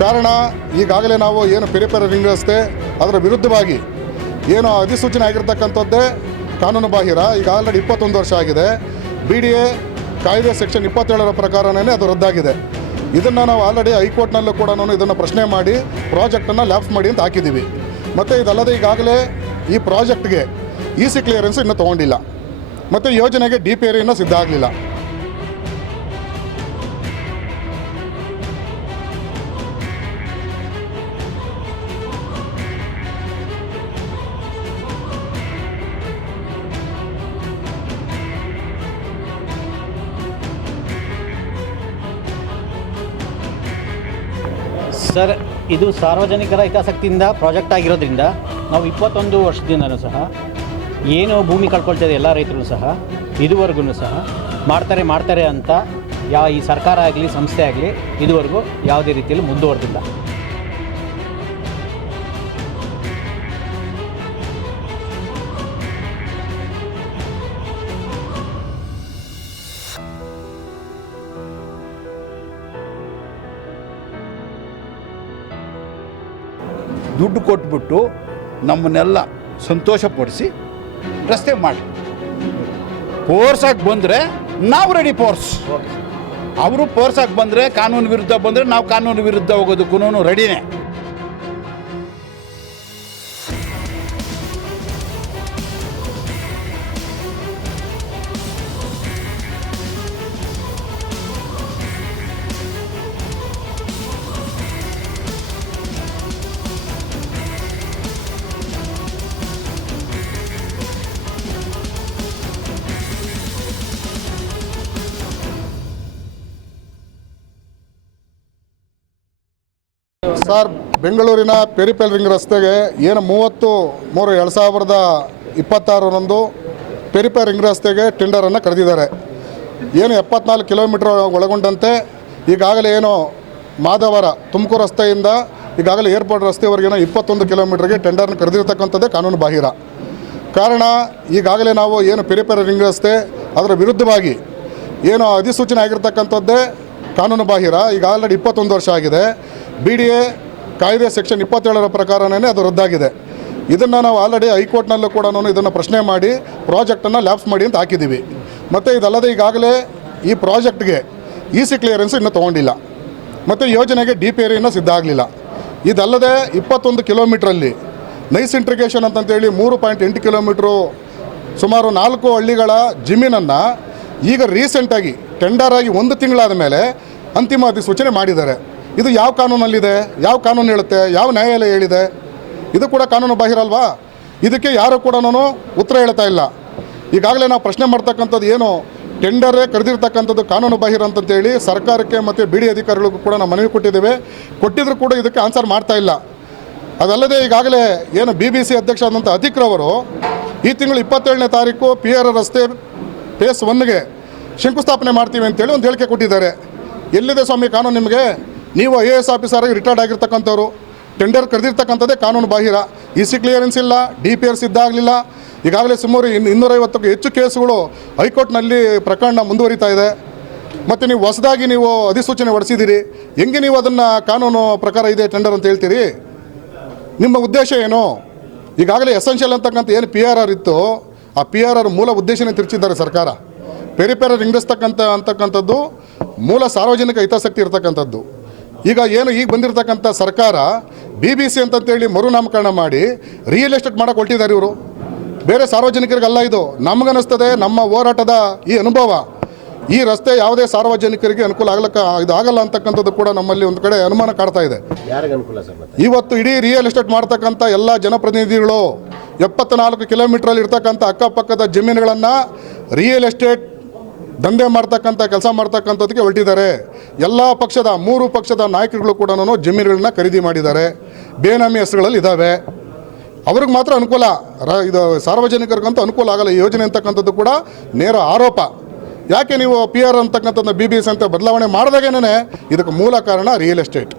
ಕಾರಣ ಈಗಾಗಲೇ ನಾವು ಏನು ಪೆರಿಫೆರಲ್ ರಿಂಗ್ ರಸ್ತೆ ಅದರ ವಿರುದ್ಧವಾಗಿ ಏನು ಅಧಿಸೂಚನೆ ಆಗಿರ್ತಕ್ಕಂಥದ್ದೇ ಕಾನೂನು ಬಾಹಿರ. ಈಗ ಆಲ್ರೆಡಿ 21 ವರ್ಷ ಆಗಿದೆ. BDA ಕಾಯ್ದೆ ಸೆಕ್ಷನ್ 27ರ ಪ್ರಕಾರನೇ ಅದು ರದ್ದಾಗಿದೆ. ಇದನ್ನು ನಾವು ಆಲ್ರೆಡಿ ಹೈಕೋರ್ಟ್ನಲ್ಲೂ ಕೂಡ ಇದನ್ನು ಪ್ರಶ್ನೆ ಮಾಡಿ ಪ್ರಾಜೆಕ್ಟನ್ನು ಲ್ಯಾಪ್ಸ್ ಮಾಡಿ ಅಂತ ಹಾಕಿದ್ದೀವಿ. ಮತ್ತು ಇದಲ್ಲದೆ ಈಗಾಗಲೇ ಈ ಪ್ರಾಜೆಕ್ಟ್ಗೆ EC ಕ್ಲಿಯರೆನ್ಸ್ ಇನ್ನೂ ತೊಗೊಂಡಿಲ್ಲ ಮತ್ತು ಯೋಜನೆಗೆ DPR ಇನ್ನೂ ಸಿದ್ಧ ಆಗಲಿಲ್ಲ. ಸರ್, ಇದು ಸಾರ್ವಜನಿಕರ ಹಿತಾಸಕ್ತಿಯಿಂದ ಪ್ರಾಜೆಕ್ಟ್ ಆಗಿರೋದ್ರಿಂದ ನಾವು 21 ವರ್ಷದಿಂದನೂ ಸಹ ಏನು ಭೂಮಿ ಕಳ್ಕೊಳ್ತಿದೆ ಎಲ್ಲ ರೈತರು ಸಹ ಇದುವರೆಗೂ ಸಹ ಮಾಡ್ತಾರೆ ಅಂತ ಈ ಸರ್ಕಾರ ಆಗಲಿ ಸಂಸ್ಥೆ ಆಗಲಿ ಇದುವರೆಗೂ ಯಾವುದೇ ರೀತಿಯಲ್ಲಿ ಮುಂದುವರೆದಿಲ್ಲ. ದುಡ್ಡು ಕೊಟ್ಬಿಟ್ಟು ನಮ್ಮನ್ನೆಲ್ಲ ಸಂತೋಷಪಡಿಸಿ ರಸ್ತೆ ಮಾಡಿ ಫೋರ್ಸಾಗಿ ಬಂದರೆ ನಾವು ರೆಡಿ ಫೋರ್ಸ್. ಅವರು ಫೋರ್ಸಾಗಿ ಬಂದರೆ ಕಾನೂನು ವಿರುದ್ಧ ಬಂದರೆ ನಾವು ಕಾನೂನು ವಿರುದ್ಧ ಹೋಗೋದಕ್ಕೂ ರೆಡಿನೇ. ಸರ್, ಬೆಂಗಳೂರಿನ ಪೆರಿಫೆರಲ್ ರಿಂಗ್ ರಸ್ತೆಗೆ ಏನು 30/3/2026ರಂದು ಪೆರಿಫೆರಲ್ ರಿಂಗ್ ರಸ್ತೆಗೆ ಟೆಂಡರನ್ನು ಕರೆದಿದ್ದಾರೆ. ಏನು 74 ಕಿಲೋಮೀಟರ್ ಒಳಗೊಂಡಂತೆ ಈಗಾಗಲೇ ಏನು ಮಾಧವರ ತುಮಕೂರು ರಸ್ತೆಯಿಂದ ಈಗಾಗಲೇ ಏರ್ಪೋರ್ಟ್ ರಸ್ತೆವರೆಗಿನ 21 ಕಿಲೋಮೀಟರ್ಗೆ ಟೆಂಡರ್ನ ಕರೆದಿರ್ತಕ್ಕಂಥದ್ದೇ ಕಾನೂನು ಬಾಹಿರ. ಕಾರಣ ಈಗಾಗಲೇ ನಾವು ಏನು ಪೆರಿಫೆರಲ್ ರಿಂಗ್ ರಸ್ತೆ ಅದರ ವಿರುದ್ಧವಾಗಿ ಏನು ಅಧಿಸೂಚನೆ ಆಗಿರ್ತಕ್ಕಂಥದ್ದೇ ಕಾನೂನು ಬಾಹಿರ. ಈಗ ಆಲ್ರೆಡಿ 21 ವರ್ಷ ಆಗಿದೆ. BDA ಕಾಯ್ದೆ ಸೆಕ್ಷನ್ 27ರ ಪ್ರಕಾರನೇ ಅದು ರದ್ದಾಗಿದೆ. ಇದನ್ನು ನಾವು ಆಲ್ರೆಡಿ ಹೈಕೋರ್ಟ್ನಲ್ಲೂ ಕೂಡ ಇದನ್ನು ಪ್ರಶ್ನೆ ಮಾಡಿ ಪ್ರಾಜೆಕ್ಟನ್ನು ಲ್ಯಾಪ್ಸ್ ಮಾಡಿ ಅಂತ ಹಾಕಿದ್ದೀವಿ. ಮತ್ತು ಇದಲ್ಲದೆ ಈಗಾಗಲೇ ಈ ಪ್ರಾಜೆಕ್ಟ್ಗೆ EC ಕ್ಲಿಯರೆನ್ಸ್ ಇನ್ನೂ ತೊಗೊಂಡಿಲ್ಲ ಮತ್ತು ಯೋಜನೆಗೆ DPR ಇನ್ನೂ ಸಿದ್ಧ ಆಗಲಿಲ್ಲ. ಇದಲ್ಲದೆ 21 ಕಿಲೋಮೀಟ್ರಲ್ಲಿ ನೈಸ್ ಇಂಟ್ರಿಗೇಷನ್ ಅಂತಂತೇಳಿ 3.8 ಕಿಲೋಮೀಟ್ರು ಸುಮಾರು 4 ಹಳ್ಳಿಗಳ ಜಮೀನನ್ನು ಈಗ ರೀಸೆಂಟಾಗಿ ಟೆಂಡರಾಗಿ 1 ತಿಂಗಳಾದ ಮೇಲೆ ಅಂತಿಮ ಅಧಿಸೂಚನೆ ಮಾಡಿದ್ದಾರೆ. ಇದು ಯಾವ ಕಾನೂನಲ್ಲಿದೆ? ಯಾವ ಕಾನೂನು ಹೇಳುತ್ತೆ? ಯಾವ ನ್ಯಾಯಾಲಯ ಹೇಳಿದೆ? ಇದು ಕೂಡ ಕಾನೂನು ಬಾಹಿರ ಅಲ್ವಾ? ಇದಕ್ಕೆ ಯಾರು ಕೂಡ ಉತ್ತರ ಹೇಳ್ತಾ ಇಲ್ಲ. ಈಗಾಗಲೇ ನಾವು ಪ್ರಶ್ನೆ ಮಾಡ್ತಕ್ಕಂಥದ್ದು ಏನು ಟೆಂಡರೇ ಕರೆದಿರ್ತಕ್ಕಂಥದ್ದು ಕಾನೂನು ಬಾಹಿರ ಅಂತಂತೇಳಿ ಸರ್ಕಾರಕ್ಕೆ ಮತ್ತು BDA ಅಧಿಕಾರಿಗಳಿಗೂ ಕೂಡ ನಾವು ಮನವಿ ಕೊಟ್ಟಿದ್ದರೂ ಕೂಡ ಇದಕ್ಕೆ ಆನ್ಸರ್ ಮಾಡ್ತಾ ಇಲ್ಲ. ಅದಲ್ಲದೆ ಈಗಾಗಲೇ ಏನು BBC ಅಧ್ಯಕ್ಷ ಆದಂಥ ಅತಿಕ್ರವರು ಈ ತಿಂಗಳು 27ನೇ ತಾರೀಕು PR ರಸ್ತೆ ಫೇಸ್ 1ಗೆ ಶಂಕುಸ್ಥಾಪನೆ ಮಾಡ್ತೀವಿ ಅಂತೇಳಿ ಒಂದು ಹೇಳಿಕೆ ಕೊಟ್ಟಿದ್ದಾರೆ. ಎಲ್ಲಿದೆ ಸ್ವಾಮಿ ಕಾನೂನು ನಿಮಗೆ? ನೀವು IAS ಆಫೀಸರಾಗಿ ರಿಟೈರ್ಡ್ ಆಗಿರ್ತಕ್ಕಂಥವ್ರು. ಟೆಂಡರ್ ಕರೆದಿರ್ತಕ್ಕಂಥದ್ದೇ ಕಾನೂನು ಬಾಹಿರ. EC ಕ್ಲಿಯರೆನ್ಸ್ ಇಲ್ಲ, DPR ಸಿದ್ಧ ಆಗಲಿಲ್ಲ. ಈಗಾಗಲೇ ಸುಮಾರು 250ಕ್ಕೂ ಹೆಚ್ಚು ಕೇಸುಗಳು ಹೈಕೋರ್ಟ್ನಲ್ಲಿ ಪ್ರಕರಣ ಮುಂದುವರಿತಾ ಇದೆ. ಮತ್ತು ನೀವು ಹೊಸದಾಗಿ ಅಧಿಸೂಚನೆ ಹೊರಡಿಸಿದ್ದೀರಿ. ಹೆಂಗೆ ನೀವು ಅದನ್ನು ಕಾನೂನು ಪ್ರಕಾರ ಇದೆ ಟೆಂಡರ್ ಅಂತ ಹೇಳ್ತೀರಿ? ನಿಮ್ಮ ಉದ್ದೇಶ ಏನು? ಈಗಾಗಲೇ ಎಸೆನ್ಷಿಯಲ್ ಅಂತಕ್ಕಂಥ ಏನು PRR ಇತ್ತು, ಆ PRR ಮೂಲ ಉದ್ದೇಶನೇ ತಿರುಚಿದ್ದಾರೆ ಸರ್ಕಾರ. ಪೆರಿಫೆರಲ್ ರಿಂಗ್ ಅಂತಕ್ಕಂಥದ್ದು ಮೂಲ ಸಾರ್ವಜನಿಕ ಹಿತಾಸಕ್ತಿ ಇರತಕ್ಕಂಥದ್ದು. ಈಗ ಬಂದಿರತಕ್ಕಂಥ ಸರ್ಕಾರ BBC ಅಂತಂತೇಳಿ ಮರುನಾಮಕರಣ ಮಾಡಿ ರಿಯಲ್ ಎಸ್ಟೇಟ್ ಮಾಡೋಕೆ ಹೊರಟಿದ್ದಾರೆ ಇವರು. ಬೇರೆ ಸಾರ್ವಜನಿಕರಿಗಲ್ಲ ಇದು. ನಮಗನ್ನಿಸ್ತದೆ ನಮ್ಮ ಹೋರಾಟದ ಈ ಅನುಭವ ಈ ರಸ್ತೆ ಯಾವುದೇ ಸಾರ್ವಜನಿಕರಿಗೆ ಅನುಕೂಲ ಆಗಲ್ಲ ಅಂತಕ್ಕಂಥದ್ದು ಕೂಡ ನಮ್ಮಲ್ಲಿ ಒಂದು ಕಡೆ ಅನುಮಾನ ಕಾಡ್ತಾ ಇದೆ. ಇವತ್ತು ಇಡೀ ರಿಯಲ್ ಎಸ್ಟೇಟ್ ಮಾಡ್ತಕ್ಕಂಥ ಎಲ್ಲ ಜನಪ್ರತಿನಿಧಿಗಳು 74 ಕಿಲೋಮೀಟ್ರಲ್ಲಿ ಇರ್ತಕ್ಕಂಥ ಅಕ್ಕಪಕ್ಕದ ಜಮೀನುಗಳನ್ನು ರಿಯಲ್ ಎಸ್ಟೇಟ್ ದಂಧೆ ಮಾಡ್ತಕ್ಕಂಥ ಕೆಲಸ ಮಾಡ್ತಕ್ಕಂಥದ್ದಕ್ಕೆ ಹೊರಟಿದ್ದಾರೆ. ಎಲ್ಲ ಪಕ್ಷದ 3 ಪಕ್ಷದ ನಾಯಕರುಗಳು ಕೂಡ ಜಮೀನುಗಳನ್ನ ಖರೀದಿ ಮಾಡಿದ್ದಾರೆ. ಬೇನಾಮಿ ಹೆಸರುಗಳಲ್ಲಿ ಇದ್ದಾವೆ. ಅವ್ರಿಗೆ ಮಾತ್ರ ಅನುಕೂಲ, ಇದು ಸಾರ್ವಜನಿಕರಿಗಂತೂ ಅನುಕೂಲ ಆಗಲ್ಲ ಈ ಯೋಜನೆ ಅಂತಕ್ಕಂಥದ್ದು ಕೂಡ ನೇರ ಆರೋಪ. ಯಾಕೆ ನೀವು PR ಅಂತಕ್ಕಂಥದ್ದು BBC ಅಂತ ಬದಲಾವಣೆ ಮಾಡಿದಾಗೇನೆ ಇದಕ್ಕೆ ಮೂಲ ಕಾರಣ ರಿಯಲ್ ಎಸ್ಟೇಟ್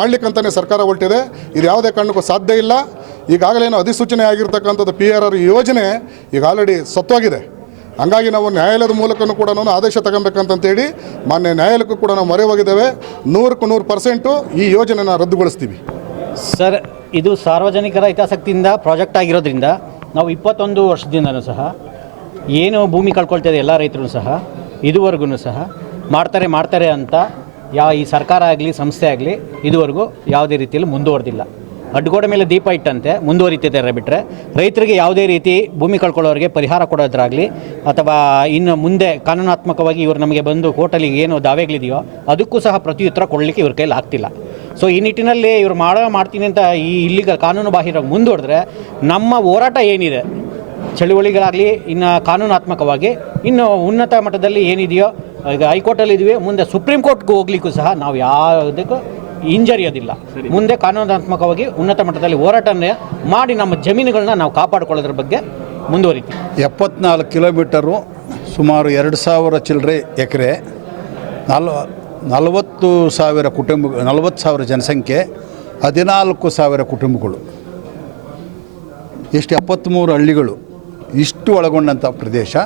ಮಾಡಲಿಕ್ಕಂತಲೇ ಸರ್ಕಾರ ಹೊರಟಿದೆ. ಇದು ಯಾವುದೇ ಕಾರಣಕ್ಕೂ ಸಾಧ್ಯ ಇಲ್ಲ. ಈಗಾಗಲೇ ಅಧಿಸೂಚನೆ ಆಗಿರ್ತಕ್ಕಂಥದ್ದು PRR ಯೋಜನೆ ಈಗ ಆಲ್ರೆಡಿ ಸತ್ತೋಗಿದೆ. ಹಂಗಾಗಿ ನಾವು ನ್ಯಾಯಾಲಯದ ಮೂಲಕನೂ ಕೂಡ ಆದೇಶ ತಗೊಬೇಕಂತೇಳಿ ಮಾನ್ಯ ನ್ಯಾಯಾಲಯಕ್ಕೂ ಕೂಡ ನಾವು ಮೊರೆ ಹೋಗಿದ್ದೇವೆ. 100% ಈ ಯೋಜನೆನ ರದ್ದುಗೊಳಿಸ್ತೀವಿ. ಸರ್, ಇದು ಸಾರ್ವಜನಿಕರ ಹಿತಾಸಕ್ತಿಯಿಂದ ಪ್ರಾಜೆಕ್ಟ್ ಆಗಿರೋದ್ರಿಂದ ನಾವು 21 ವರ್ಷದಿಂದನೂ ಸಹ ಏನು ಭೂಮಿ ಕಳ್ಕೊಳ್ತಿದೆ ಎಲ್ಲ ರೈತರು ಸಹ ಇದುವರೆಗೂ ಸಹ ಮಾಡ್ತಾರೆ ಅಂತ ಈ ಸರ್ಕಾರ ಆಗಲಿ ಸಂಸ್ಥೆ ಆಗಲಿ ಇದುವರೆಗೂ ಯಾವುದೇ ರೀತಿಯಲ್ಲಿ ಮುಂದುವರೆದಿಲ್ಲ. ಅಡ್ಗೋಡೆ ಮೇಲೆ ದೀಪ ಇಟ್ಟಂತೆ ಮುಂದುವರಿತಿದ್ದಾರೆ ಬಿಟ್ಟರೆ ರೈತರಿಗೆ ಯಾವುದೇ ರೀತಿ ಭೂಮಿ ಕಳ್ಕೊಳ್ಳೋರಿಗೆ ಪರಿಹಾರ ಕೊಡೋದ್ರಾಗಲಿ ಅಥವಾ ಇನ್ನು ಮುಂದೆ ಕಾನೂನಾತ್ಮಕವಾಗಿ ಇವರು ನಮಗೆ ಬಂದು ಕೋರ್ಟಲ್ಲಿ ಏನು ದಾವೆಗಳಿದೆಯೋ ಅದಕ್ಕೂ ಸಹ ಪ್ರತ್ಯುತ್ತರ ಕೊಡಲಿಕ್ಕೆ ಇವ್ರ ಕೈಲಿ ಆಗ್ತಿಲ್ಲ. ಸೊ ಈ ನಿಟ್ಟಿನಲ್ಲಿ ಇವರು ಮಾಡ್ತೀನಿ ಅಂತ ಈ ಇಲ್ಲಿಗ ಕಾನೂನು ಬಾಹಿರ ಮುಂದುವರೆದ್ರೆ ನಮ್ಮ ಹೋರಾಟ ಏನಿದೆ ಚಳುವಳಿಗಳಾಗಲಿ ಇನ್ನು ಕಾನೂನಾತ್ಮಕವಾಗಿ ಇನ್ನು ಉನ್ನತ ಮಟ್ಟದಲ್ಲಿ ಏನಿದೆಯೋ ಈಗ ಹೈಕೋರ್ಟಲ್ಲಿ ಇದ್ದೀವಿ, ಮುಂದೆ ಸುಪ್ರೀಂ ಕೋರ್ಟ್ಗೆ ಹೋಗ್ಲಿಕ್ಕೂ ಸಹ ನಾವು ಯಾವುದಕ್ಕೂ ಹಿಂಜರಿಯೋದಿಲ್ಲ. ಮುಂದೆ ಕಾನೂನಾತ್ಮಕವಾಗಿ ಉನ್ನತ ಮಟ್ಟದಲ್ಲಿ ಹೋರಾಟನೇ ಮಾಡಿ ನಮ್ಮ ಜಮೀನುಗಳನ್ನ ನಾವು ಕಾಪಾಡಿಕೊಳ್ಳೋದ್ರ ಬಗ್ಗೆ ಮುಂದುವರಿತೀವಿ. 74 ಕಿಲೋಮೀಟರು, ಸುಮಾರು 2,000 ಚಿಲ್ಲರೆ ಎಕರೆ, 40,000 ಕುಟುಂಬ, 40,000 ಜನಸಂಖ್ಯೆ, 14,000 ಕುಟುಂಬಗಳು, ಎಷ್ಟು 73 ಹಳ್ಳಿಗಳು, ಇಷ್ಟು ಒಳಗೊಂಡಂಥ ಪ್ರದೇಶ.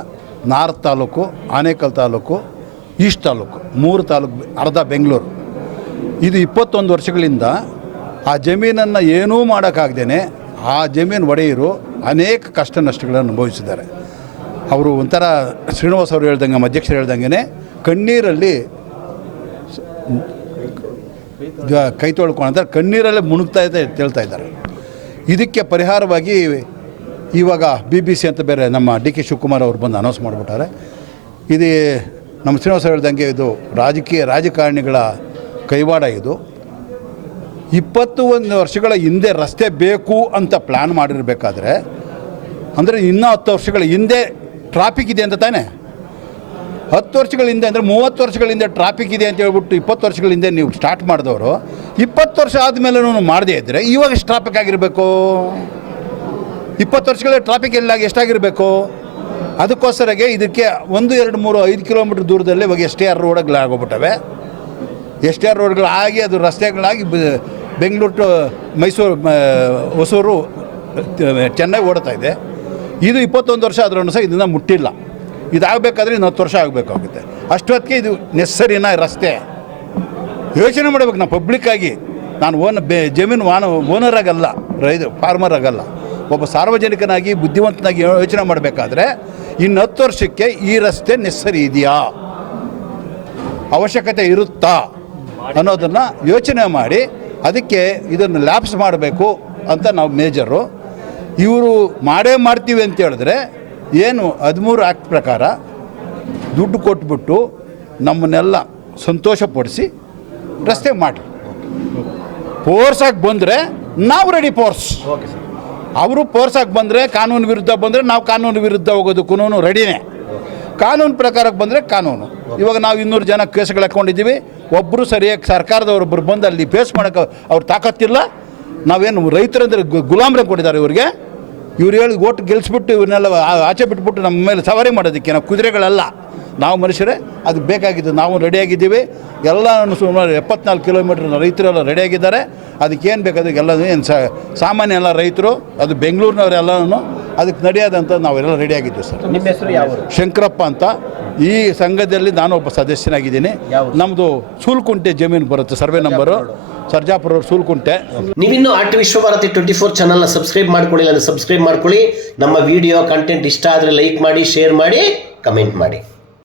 ನಾರ್ತ್ ತಾಲೂಕು, ಆನೇಕಲ್ ತಾಲೂಕು, ಈಸ್ಟ್ ತಾಲೂಕು, 3 ತಾಲೂಕು, ಅರ್ಧ ಬೆಂಗಳೂರು. ಇದು 21 ವರ್ಷಗಳಿಂದ ಆ ಜಮೀನನ್ನು ಏನೂ ಮಾಡೋಕ್ಕಾಗ್ದೇ ಆ ಜಮೀನು ಒಡೆಯರು ಅನೇಕ ಕಷ್ಟ ನಷ್ಟಗಳನ್ನು ಅನುಭವಿಸಿದ್ದಾರೆ. ಅವರು ಒಂಥರ ಶ್ರೀನಿವಾಸ್ ಅವರು ಹೇಳ್ದಂಗೆ, ನಮ್ಮ ಅಧ್ಯಕ್ಷರು ಹೇಳ್ದಂಗೆ ಕಣ್ಣೀರಲ್ಲಿ ಕೈ ತೊಳ್ಕೊಂಡ್ರೆ ಕಣ್ಣೀರಲ್ಲೇ ಮುಳುಗ್ತಾ ಇದೆ ತೇಳ್ತಾ ಇದ್ದಾರೆ. ಇದಕ್ಕೆ ಪರಿಹಾರವಾಗಿ ಇವಾಗ BBC ಅಂತ ಬೇರೆ ನಮ್ಮ DK ಶಿವಕುಮಾರ್ ಅವರು ಬಂದು ಅನೌನ್ಸ್ ಮಾಡಿಬಿಟ್ಟಾರೆ. ಇದು ನಮ್ಮ ಶ್ರೀನಿವಾಸ ಹೇಳ್ದಂಗೆ ಇದು ರಾಜಕಾರಣಿಗಳ ಕೈವಾಡ. ಇದು 21 ವರ್ಷಗಳ ಹಿಂದೆ ರಸ್ತೆ ಬೇಕು ಅಂತ ಪ್ಲ್ಯಾನ್ ಮಾಡಿರಬೇಕಾದ್ರೆ, ಅಂದರೆ ಇನ್ನೂ 10 ವರ್ಷಗಳ ಹಿಂದೆ ಟ್ರಾಫಿಕ್ ಇದೆ ಅಂತ ತಾನೇ. 10 ವರ್ಷಗಳ ಹಿಂದೆ ಅಂದರೆ 30 ವರ್ಷಗಳ ಹಿಂದೆ ಟ್ರಾಫಿಕ್ ಇದೆ ಅಂತ ಹೇಳ್ಬಿಟ್ಟು 20 ವರ್ಷಗಳ ಹಿಂದೆ ನೀವು ಸ್ಟಾರ್ಟ್ ಮಾಡಿದವರು 20 ವರ್ಷ ಆದಮೇಲೆ ಮಾಡದೇ ಇದ್ದರೆ ಇವಾಗ ಎಷ್ಟು ಟ್ರಾಫಿಕ್ ಆಗಿರಬೇಕು? 20 ವರ್ಷಗಳ ಟ್ರಾಫಿಕ್ ಎಷ್ಟಾಗಿರಬೇಕು? ಅದಕ್ಕೋಸ್ಕರಗೆ ಇದಕ್ಕೆ 1, 2, 3, 5 ಕಿಲೋಮೀಟ್ರ್ ದೂರದಲ್ಲೇ ಇವಾಗ STR ರೋಡ್ಗಳಾಗೋಗ್ಬಿಟ್ಟವೆ. STR ರೋಡ್ಗಳಾಗಿ ಅದು ರಸ್ತೆಗಳಾಗಿ ಬೆಂಗಳೂರು ಟು ಮೈಸೂರು, ಹೊಸೂರು, ಚೆನ್ನೈ ಓಡ್ತಾ ಇದೆ. ಇದು 21 ವರ್ಷ ಆದ್ರೂ ಸಹ ಇದನ್ನು ಮುಟ್ಟಿಲ್ಲ. ಇದಾಗಬೇಕಾದ್ರೆ ಇನ್ನು 10 ವರ್ಷ ಆಗಬೇಕಾಗುತ್ತೆ. ಅಷ್ಟೊತ್ತಿಗೆ ಇದು ನೆಸ್ಸರಿನ ರಸ್ತೆ ಯೋಚನೆ ಮಾಡಬೇಕು ನಾವು ಪಬ್ಲಿಕ್ಕಾಗಿ. ನಾನು ಜಮೀನು ಓನರ್ ಆಗಲ್ಲ, ಫಾರ್ಮರ್ ಆಗಲ್ಲ, ಒಬ್ಬ ಸಾರ್ವಜನಿಕನಾಗಿ ಬುದ್ಧಿವಂತನಾಗಿ ಯೋಚನೆ ಮಾಡಬೇಕಾದ್ರೆ ಇನ್ನು 10 ವರ್ಷಕ್ಕೆ ಈ ರಸ್ತೆ ನೆಸ್ಸರಿ ಇದೆಯಾ, ಅವಶ್ಯಕತೆ ಇರುತ್ತಾ ಅನ್ನೋದನ್ನು ಯೋಚನೆ ಮಾಡಿ ಅದಕ್ಕೆ ಇದನ್ನು ಲ್ಯಾಪ್ಸ್ ಮಾಡಬೇಕು ಅಂತ ನಾವು ಮೇಜರು. ಇವರು ಮಾಡ್ತೀವಿ ಅಂತ ಹೇಳಿದ್ರೆ ಏನು 13 ಆ್ಯಕ್ಟ್ ಪ್ರಕಾರ ದುಡ್ಡು ಕೊಟ್ಬಿಟ್ಟು ನಮ್ಮನ್ನೆಲ್ಲ ಸಂತೋಷಪಡಿಸಿ ರಸ್ತೆ ಮಾಡಿ ಫೋರ್ಸಾಗಿ ಬಂದರೆ ನಾವು ರೆಡಿ ಫೋರ್ಸ್. ಅವರು ಫೋರ್ಸಾಗಿ ಬಂದರೆ, ಕಾನೂನು ವಿರುದ್ಧ ಬಂದರೆ ನಾವು ಕಾನೂನು ವಿರುದ್ಧ ಹೋಗೋದಕ್ಕೂ ರೆಡಿನೇ. ಕಾನೂನು ಪ್ರಕಾರಕ್ಕೆ ಬಂದರೆ ಕಾನೂನು. ಇವಾಗ ನಾವು 200 ಜನ ಕೇಸ್ಗಳು ಹಾಕ್ಕೊಂಡಿದ್ದೀವಿ. ಒಬ್ಬರು ಸರಿಯಾಗಿ ಸರ್ಕಾರದವರೊಬ್ಬರು ಬಂದು ಅಲ್ಲಿ ಫೇಸ್ ಮಾಡೋಕ್ಕೆ ಅವ್ರು ತಾಕತ್ತಿಲ್ಲ. ನಾವೇನು ರೈತರಂದ್ರೆ ಗುಲಾಮ್ರೆ ಕೊಟ್ಟಿದ್ದಾರೆ ಇವ್ರಿಗೆ. ಇವ್ರು ಹೇಳಿ ಓಟ್ ಗೆಲ್ಲಿಸ್ಬಿಟ್ಟು ಇವ್ರನ್ನೆಲ್ಲ ಆಚೆ ಬಿಟ್ಬಿಟ್ಟು ನಮ್ಮ ಮೇಲೆ ಸವಾರಿ ಮಾಡೋದಕ್ಕೆ ನಾವು ಕುದುರೆಗಳಲ್ಲ, ನಾವು ಮನುಷ್ಯರೇ. ಅದು ಬೇಕಾಗಿದ್ದು ನಾವು ರೆಡಿಯಾಗಿದ್ದೀವಿ. ಎಲ್ಲನೂ ಸುಮಾರು 74 ಕಿಲೋಮೀಟ್ರ್ ರೈತರೆಲ್ಲ ರೆಡಿಯಾಗಿದ್ದಾರೆ. ಅದಕ್ಕೇನು ಬೇಕಾದ್ರೆ ಎಲ್ಲನೂ ಏನು ಸಾಮಾನ್ಯ ಎಲ್ಲ ರೈತರು, ಅದು ಬೆಂಗಳೂರಿನವರೆಲ್ಲನೂ ಅದಕ್ಕೆ ನಡೆಯೋದಂತ ನಾವೆಲ್ಲ ರೆಡಿಯಾಗಿದ್ದೀವಿ ಸರ್. ನಿಮ್ಮ ಹೆಸರು ಯಾವ? ಶಂಕರಪ್ಪ ಅಂತ. ಈ ಸಂಘದಲ್ಲಿ ನಾನು ಒಬ್ಬ ಸದಸ್ಯನಾಗಿದ್ದೀನಿ. ನಮ್ಮದು ಸೂಲ್ಕುಂಟೆ ಜಮೀನು ಬರುತ್ತೆ, ಸರ್ವೆ ನಂಬರು ಸರ್ಜಾಪುರ ಸೂಲ್ಕುಂಟೆ. ನೀವಿನ್ನೂ ಆರ್ಟ್ ವಿಶ್ವಭಾರತಿ 24 ಚಾನಲ್ನ ಸಬ್ಸ್ಕ್ರೈಬ್ ಮಾಡ್ಕೊಳ್ಳಿ, ಅಂದರೆ ಸಬ್ಸ್ಕ್ರೈಬ್ ಮಾಡ್ಕೊಳ್ಳಿ. ನಮ್ಮ ವಿಡಿಯೋ ಕಂಟೆಂಟ್ ಇಷ್ಟ ಆದರೆ ಲೈಕ್ ಮಾಡಿ, ಶೇರ್ ಮಾಡಿ, ಕಮೆಂಟ್ ಮಾಡಿ.